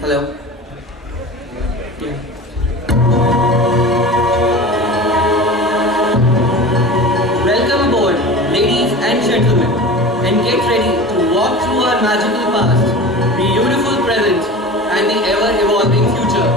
Hello. Yeah. Welcome aboard, ladies and gentlemen, and get ready to walk through our magical past, beautiful present, and the ever-evolving future.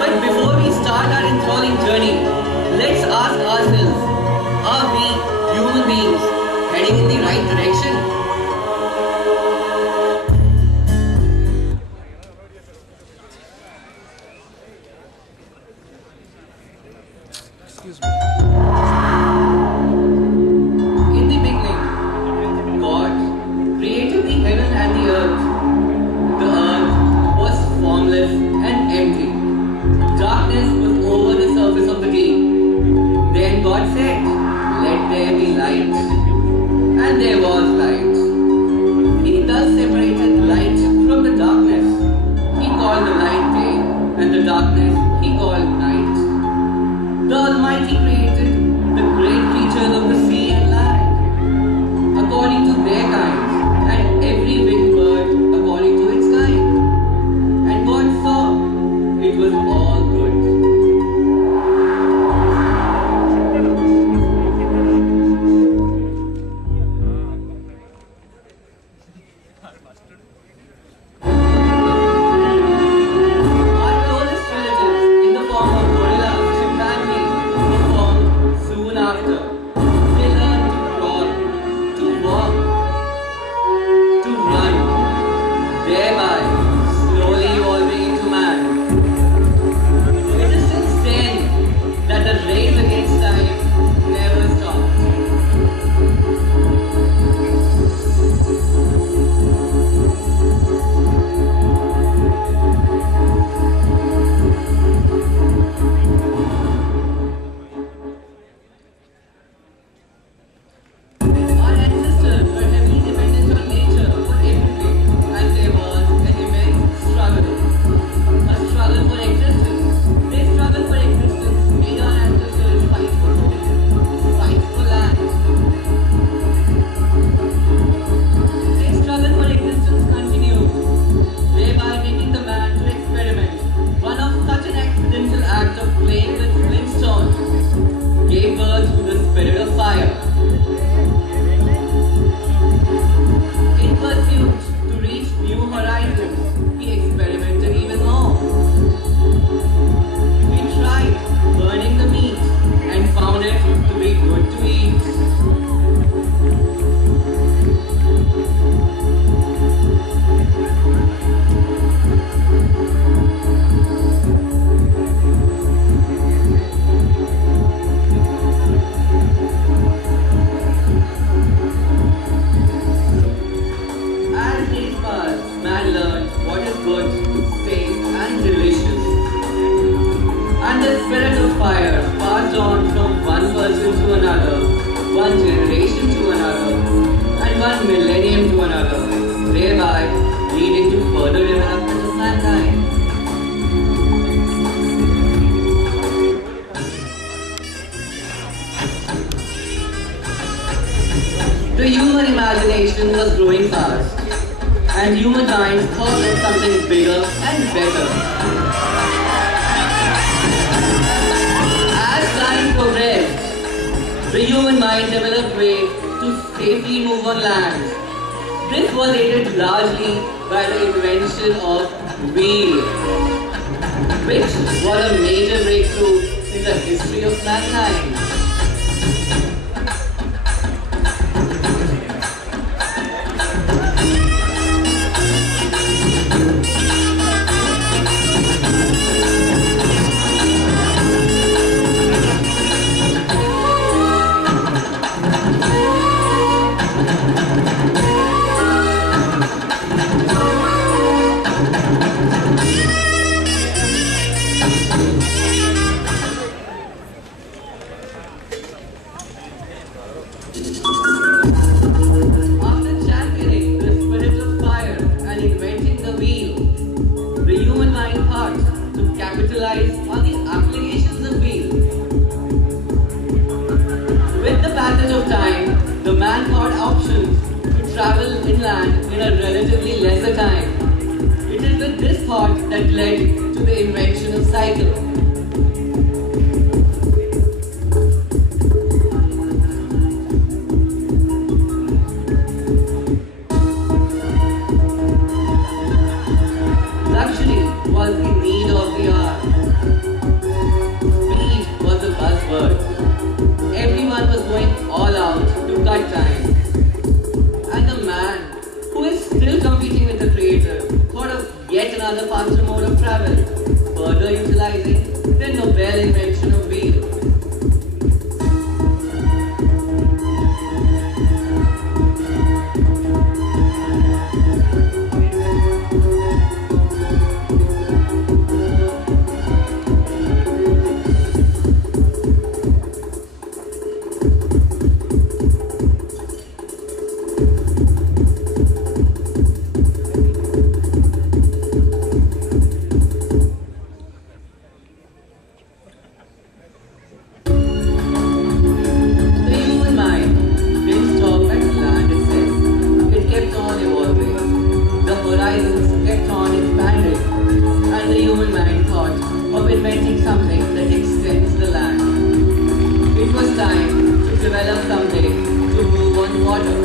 But before we start our enthralling journey, let's ask ourselves, are we human beings heading in the right direction? Excuse me. In the beginning, God created the heaven and the earth. The earth was formless and empty. Darkness was over the surface of the deep. Then God said, "Let there be light." And there was light. He thus separated light from the darkness. He called the light day, and the darkness he called night. The Almighty created the great creatures of the sea and land, according to their kinds, and every winged bird according to its kind. And God saw it was all good. Our closest relatives in the form of gorillas, chimpanzees, were formed soon after. They learned to crawl, to walk, to run, thereby slowly evolving into man. It is since then that the race against time never stopped. Our ancestors were heavily dependent on nature for everything, and there was an immense struggle. A struggle for existence. This struggle for existence made our ancestors fight for food, fight for land. This struggle for existence continued, thereby making the man to experiment. One of such an accidental act of playing with flintstones gave birth to the spirit of fire. In pursuit to reach new horizons, he experimented even more. He tried burning the meat and found it to be good to eat. As days passed, man learned what is good, safe, and delicious. And the spirit of fire passed on from one person to another, one generation to another, and one millennium to another, thereby leading to further development of mankind. The human imagination was growing fast, and humankind thought of something bigger and better. As time progressed, the human mind developed ways to to safely move on land. This was aided largely by the invention of wheel, which was a major breakthrough in the history of mankind. After championing the spirit of fire and inventing the wheel, the human mind thought to capitalize on the applications of wheel. With the passage of time, the man thought options to travel inland in a relatively lesser time. It is with this thought that led to the invention of cycle. Luxury was the need of the hour. Speed was the buzzword. Everyone was going all out to cut time. And the man, who is still competing with the creator, thought of yet another faster mode of travel, further utilizing the Nobel invention of wheel. The human mind didn't stop at land itself. It kept on evolving. The horizons kept on expanding. And the human mind thought of inventing something that extends the land. It was time to develop something to move on water.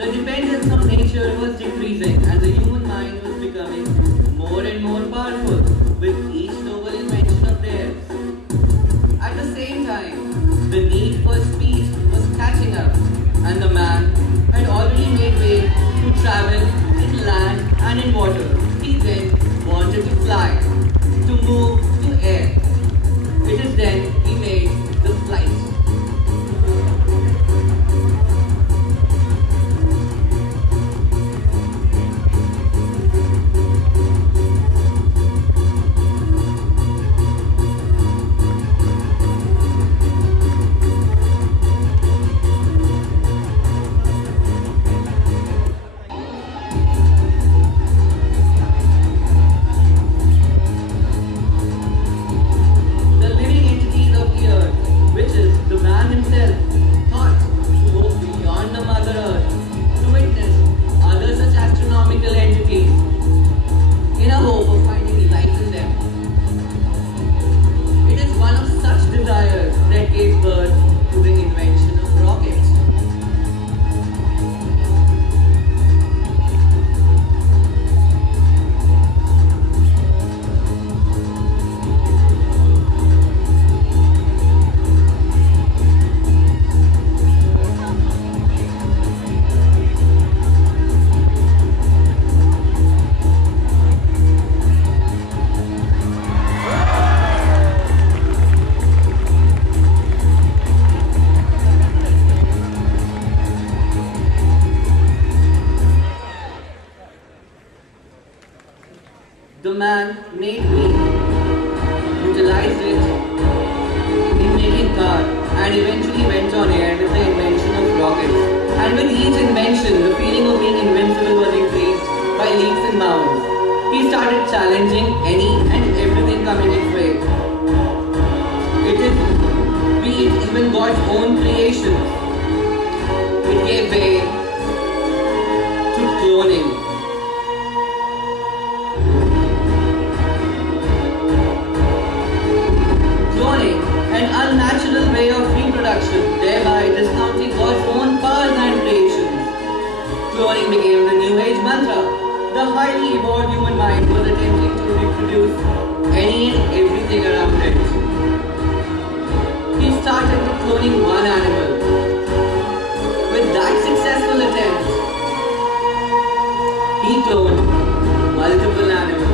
The dependence on nature was decreasing and the human mind was becoming more and more powerful with each noble invention of theirs. At the same time, the need for speed was catching up and the man had already made way to travel in land and in water. He then wanted to fly, to move to air. It is then he made the flight. man made wheat, utilized it in making cars, and eventually went on air with the invention of rockets. And with each invention, the feeling of being invincible was increased by leaps and bounds. He started challenging any and everything coming his way. It is, be it even God's own creation. It gave way to cloning. Cloning, an unnatural way of reproduction, thereby discounting God's own powers and creations. Cloning became the New Age mantra. The highly evolved human mind was attempting to reproduce any and everything around it. He started with cloning one animal. With that successful attempt, he cloned multiple animals.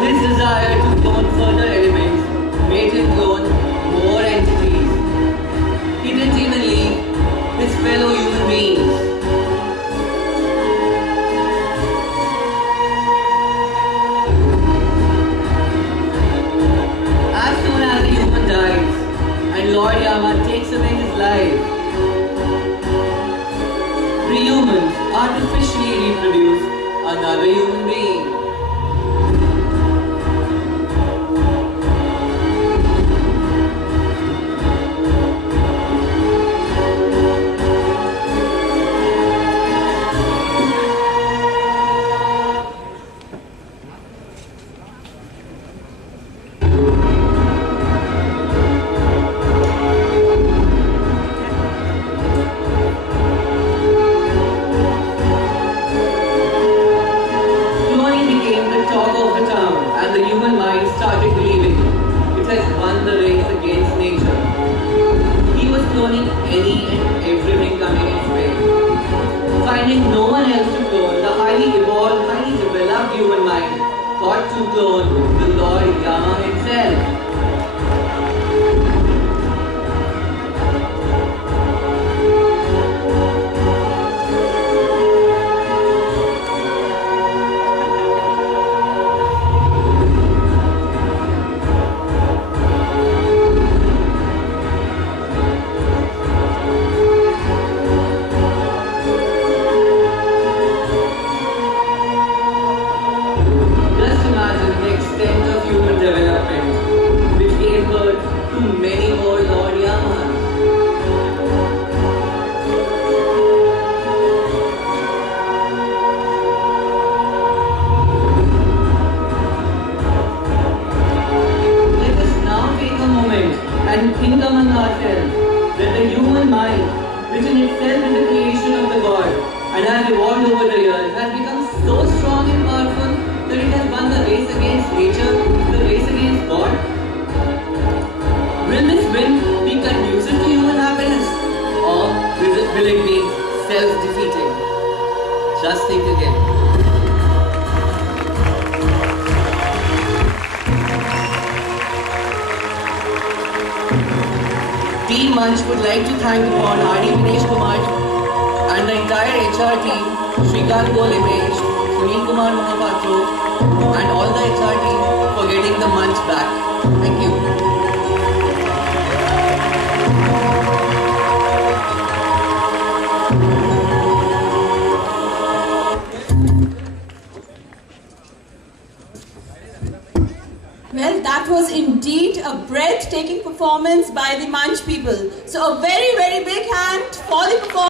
His desire to clone further elements made him clone more entities. He didn't even leave his fellow human beings. As soon as a human dies and Lord Yama takes away his life, the humans artificially reproduce another human being. Started believing it has won the race against nature. He was cloning any and everything coming his way. Finding no one else to clone, the highly evolved, highly developed human mind thought to clone the Lord Yama himself. And think among ourselves that the human mind, which in itself is a creation of the God and has evolved over the years, has become so strong and powerful that it has won the race against nature, the race against God. Will this win be conducive to human happiness, or will it be self-defeating? Just think again. Team MANCH would like to thank upon R.D. Dinesh Kumar and the entire HR team, Shrikant Golemesh, Sunil Kumar Mahapatro, and all the HR team for getting the MANCH back. Thank you. Well, that was indeed a breathtaking performance by the MANCH people. So a very, very big hand for the performance.